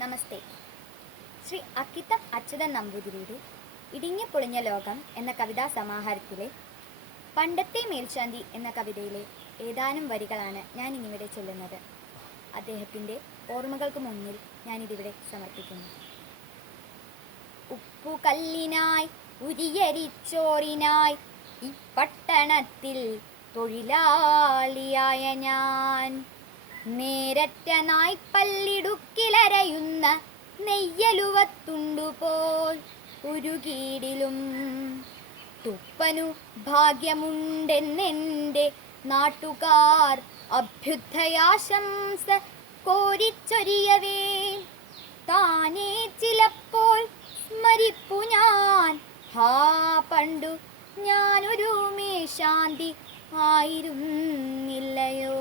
നമസ്തേ. ശ്രീ അക്കിത്തം അച്യുതൻ നമ്പൂതിരിയുടെ ഇടിഞ്ഞുപൊളിഞ്ഞ ലോകം എന്ന കവിതാ സമാഹാരത്തിലെ പണ്ടത്തെ മേൽശാന്തി എന്ന കവിതയിലെ ഏതാനും വരികളാണ് ഞാൻ ഇന്നിവിടെ ചൊല്ലുന്നത്. അദ്ദേഹത്തിൻ്റെ ഓർമ്മകൾക്ക് മുന്നിൽ ഞാനിതിവിടെ സമർപ്പിക്കുന്നു. ഉപ്പുകല്ലിനായി ഉരിയരിച്ചോറിനായി ഇപ്പട്ടണത്തിൽ തൊഴിലാളിയായ ഞാൻ, നേരറ്റ നായ്പല്ലിടുക്കിലരയുന്ന നെയ്യലുവത്തുണ്ടുപോൽ ഒരു കീടിലും തുപ്പനു ഭാഗ്യമുണ്ടെന്നെൻ്റെ നാട്ടുകാർ അഭ്യുദ്ധയാശംസ കോരിച്ചൊരിയവേ, താനേ ചിലപ്പോൾ സ്മരിപ്പു ഞാൻ, ഹാ പണ്ടു ഞാനൊരു മേശാന്തി ആയിരുന്നില്ലയോ.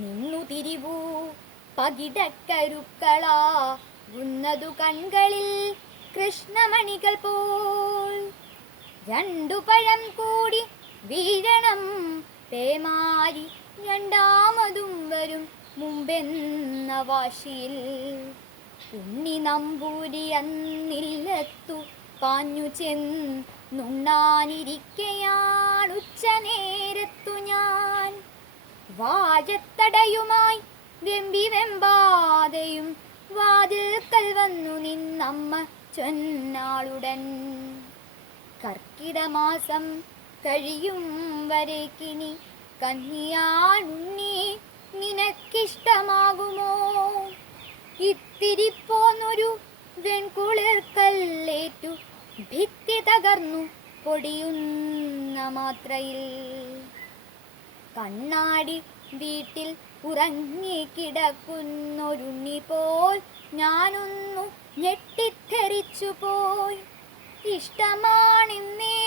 നിന്നു തിരിവൂ പകിടക്കരുക്കളാ ഉന്നതു കൺകളിൽ കൃഷ്ണമണികൾ പോൽ, രണ്ടു പഴം കൂടി വീഴണം പേമാരി രണ്ടാമതും വരും മുമ്പെന്ന വാശിയിൽ, ഉണ്ണി നമ്പൂരി അന്നില്ലത്തു പാഞ്ഞു ചെന്നുണ്ണാനിരിക്കയാണുച്ച നേരത്തു ഞാൻ, വാഴത്തടയുമായി വെമ്പാതെയും വാതിൽക്കൽ വന്നു നിന്നമ്മ ചൊന്നാളുടൻ, കർക്കിടമാസം കഴിയും വരേക്കിനി കന്യാണുണ്ണി നിനക്കിഷ്ടമാകുമോ. ഇത്തിരി പോന്നൊരു വെൺകുളിർക്കല്ലേറ്റു ഭിത്തി തകർന്നു പൊടിയുന്ന മാത്രയിൽ, കണ്ണാടി വീട്ടിൽ ഉറങ്ങിക്കിടക്കുന്നൊരുണ്ണി പോൽ ഞാനൊന്നു ഞെട്ടിത്തെറിച്ചു പോയി. ഇഷ്ടമാണെന്നേ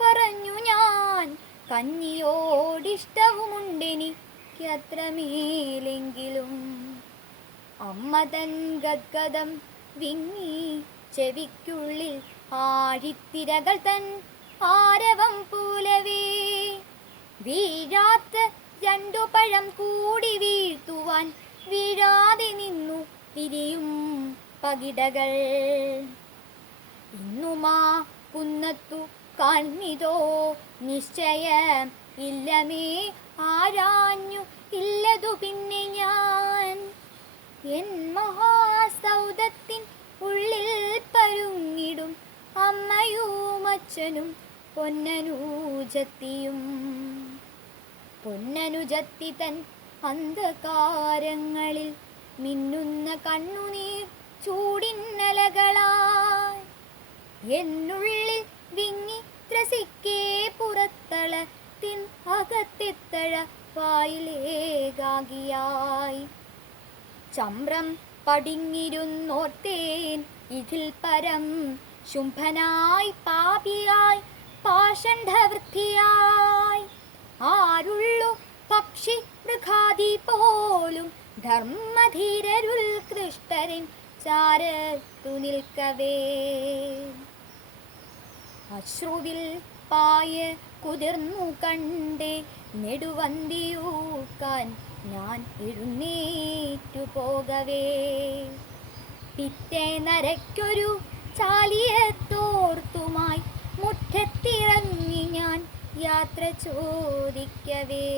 പറഞ്ഞു ഞാൻ, കഞ്ഞിയോടിഷ്ടവുമുണ്ടെനിക്കത്രമേലെങ്കിലും. അമ്മ തൻ ഗദ്ഗതം വിങ്ങി ചെവിക്കുള്ളിൽ ആഴിത്തിരകൾ തൻ ആരവം പൂലവേ, വീഴാത്ത രണ്ടു പഴം കൂടി വീഴ്ത്തുവാൻ വീഴാതെ നിന്നു തിരിയും പകിടകൾ. ഇന്നുമാ കുന്നത്തു കാൺമിതോ നിശ്ചയം ഇല്ലമേ ആരാഞ്ഞു ഇല്ലതു പിന്നെ ഞാൻ, എൻ മഹാസൗദത്തിൻ ഉള്ളിൽ പരുങ്ങിടും അമ്മയും അച്ഛനും പൊന്നനൂജത്തിയും. പൊന്നനുജത്തി തൻ അന്ധകാരങ്ങളിൽ മിന്നുന്ന കണ്ണുനീർ ചൂടിന്നലകളായി, എന്നുള്ളിൽ വിങ്ങി ത്രസിക്കേ പുറത്തളത്തിൻ അകത്തെത്തഴ വായിലേകാകിയായി. ചമ്രം പടിങ്ങിരുന്നോർത്തേൻ ഇതിൽ പരം ശുംഭനായി പാപിയായി പാഷണ്ഡവൃത്തിയായി, ആരുള്ളു പക്ഷി മൃഗാദി പോലും ധർമ്മധീരരുൽകൃഷ്ടരിൻ ചാരത്തു നിൽക്കവേ. അശ്രുവിൽ പായ കുതിർന്നു കണ്ടേ നെടുവന്തിയൂക്കാൻ ഞാൻ എഴുന്നേറ്റു പോകവേ, പിറ്റേ നരയ്ക്കൊരു ചാലിയത്തോർത്തുമായി മുറ്റത്തിറങ്ങി ഞാൻ യാത്ര ചോദിക്കവേ.